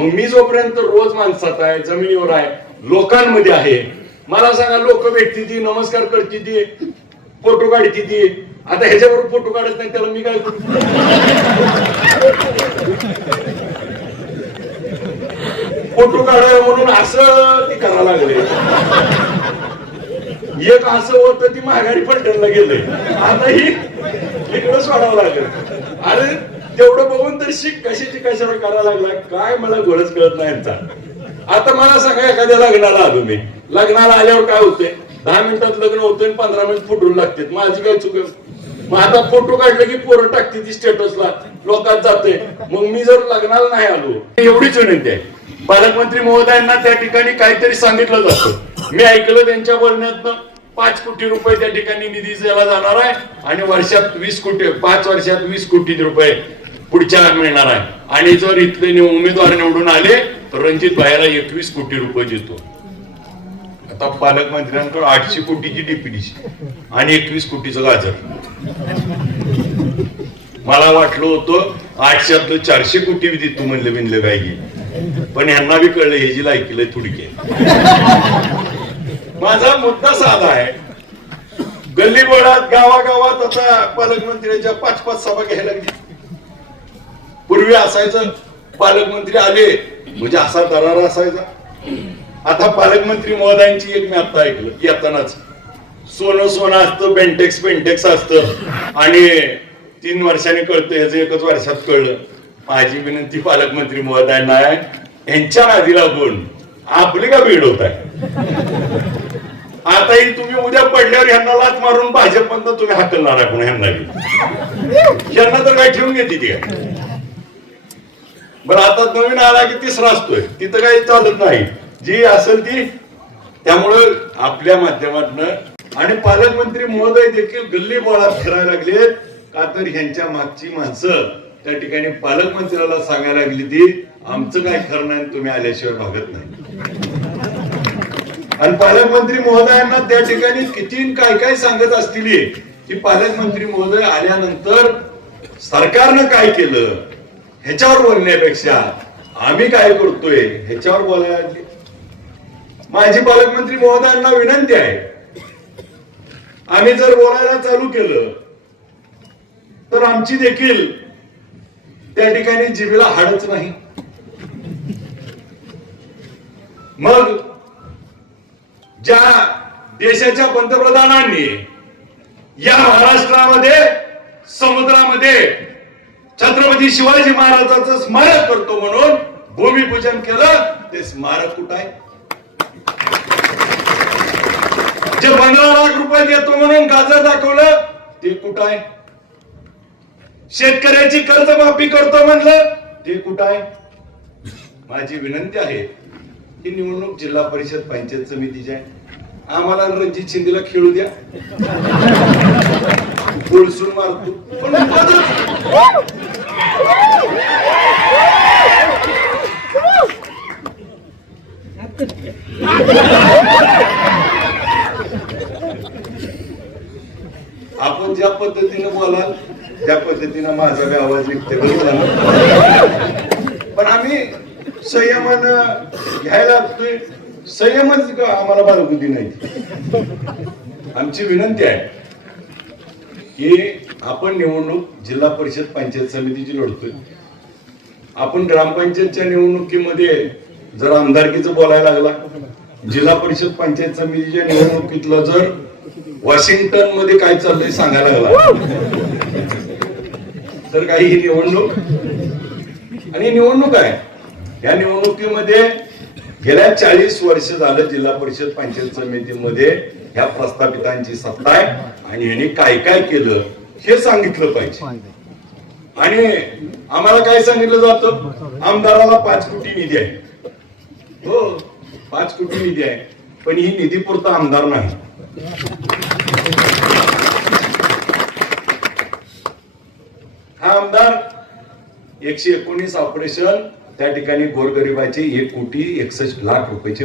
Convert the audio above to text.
मग मी जोपर्यंत रोज माणसात आहे जमिनीवर आहे लोकांमध्ये आहे मला सांगा लोक भेटती ती नमस्कार करती ती फोटो काढती ती. आता ह्याच्यावर फोटो काढत नाही त्याला मी काय फोटो काढावे म्हणून असं ती करायला लागले. एक असं होतं ती माघारी पलटणला गेलंय आता ही इकडं सोडावं लागेल. अरे तेवढं बघून तर शिक कशाची कशावर करायला लागला? काय मला गोळच कळत नाही यांचा. आता मला सांगा एखाद्या लग्नाला आलो मी. लग्नाला आल्यावर काय होतंय? दहा मिनिटात लग्न होतंय आणि पंधरा मिनिट फुटून लागते माझी काय चुक मग आता फोटो काढले की पोरं टाकते ती स्टेटसला. लोकात जाते मग मी जर लग्नाला नाही आलो एवढीच विनंती आहे. पालकमंत्री महोदयांना त्या ठिकाणी काहीतरी सांगितलं जातं. मी ऐकलं त्यांच्या बोलण्यातनं. पाच कोटी रुपये त्या ठिकाणी निधी दिला जाणार आहे आणि वर्षात वीस कोटी पाच वर्षात वीस कोटी रुपये. पुढच्या मिळणार आहे. आणि जर इथले उमेदवार निवडून आले तर रणजित भाईला एकवीस कोटी रुपये देतो. आता पालकमंत्र्यांकडे आठशे कोटीची डीपीडीसी आणि एकवीस कोटीचं गाजर. मला वाटलं होतं आठशेतलं चारशे कोटी बी देतो म्हणले बिनले पाहिजे पण ह्यांना बी कळलं ह्याची लायकीला थोडके माझा मुद्दा साधा आहे. गल्लीबोळात गावागावात आता पालकमंत्र्यांच्या पाच पाच सभा घ्यायला लागली. पूर्वी असायचं पालकमंत्री आले म्हणजे असा दरारा असायचा. आता पालकमंत्री महोदयांची एक मी आता ऐकलं येतानाच. सोनं सोनं असतं बेंटेक्स बेंटेक्स असतं. आणि तीन वर्षांनी कळतं याचं एकच वर्षात कळलं. माझी विनंती पालकमंत्री महोदयांना आहे यांच्या नादी लागून आपली का बीड होत आहे? आताही तुम्ही उद्या पडल्यावर ह्यांना लाच मारून भाजपमधनं तुम्ही हाकलणार आहे पुन्हा ह्यांना ह्यांना तर काय ठेवून घेते ती? काय बरं आता नवीन आला की तिसरा असतोय. तिथं काही चालत नाही. जी असेल ती त्यामुळं आपल्या माध्यमातनं आणि पालकमंत्री महोदय देखील गल्ली बोळात फिरायला लागलेत का तर ह्यांच्या मागची माणसं त्या ठिकाणी पालकमंत्र्याला सांगायला लागली ती आमचं काय खरं नाही तुम्ही आल्याशिवाय भागत नाही. आणि पालकमंत्री महोदयांना त्या ठिकाणी किती काय काय सांगत असतील की पालकमंत्री महोदय आल्यानंतर सरकारनं काय केलं? ह्याच्यावर बोलण्यापेक्षा आम्ही काय करतोय ह्याच्यावर बोलायला लागले. माझी पालकमंत्री महोदयांना विनंती आहे आम्ही जर बोलायला चालू केलं तर आमची देखील त्या ठिकाणी जिभेला हाडच नाही मग ज्या देशाच्या पंतप्रधानांनी या महाराष्ट्रामध्ये समुद्रामध्ये छत्रपती शिवाजी महाराजांचं स्मारक करतो म्हणून भूमिपूजन केलं ते स्मारक कुठं आहे? जे पंधरा लाख रुपये देतो म्हणून गाजर दाखवलं ते कुठं आहे? शेतकऱ्याची कर्जमाफी करतो म्हणलं ते कुठं आहे? माझी विनंती आहे ही निवडणूक जिल्हा परिषद पंचायत समितीची आहे आम्हाला रणजित शिंदेला खेळू द्या. गोळसून मारतो. पण आपण ज्या पद्धतीनं बोलाल त्या पद्धतीनं माझा बी आवाज निघते पण आम्ही संयमानं घ्यायला संयमच आम्हाला बालबुद्धी नाही. आमची विनंती आहे. की आपण निवडणूक जिल्हा परिषद पंचायत समितीची लढतोय. आपण ग्रामपंचायतच्या निवडणुकीमध्ये जर आमदारकीचं बोलायला लागला जिल्हा परिषद पंचायत समितीच्या निवडणुकीतलं जर वॉशिंग्टनमध्ये काय चाललंय सांगायला लागला. तर काही ही निवडणूक आणि निवडणूक आहे. या निवडणुकीमध्ये गेल्या चाळीस वर्ष झालं जिल्हा परिषद पंचायत समितीमध्ये ह्या प्रस्थापितांची सत्ता आहे आणि यांनी काय काय केलं हे सांगितलं पाहिजे. आणि आम्हाला काय सांगितलं जातं? आमदाराला पाच कोटी निधी आहे. हो पाच कोटी निधी आहे. पण ही निधी पुरता आमदार नाही. हा आमदार एकशे एकोणीस ऑपरेशन त्या ठिकाणी गोरगरिबाचे एक कोटी एकसष्ट लाख रुपयाचे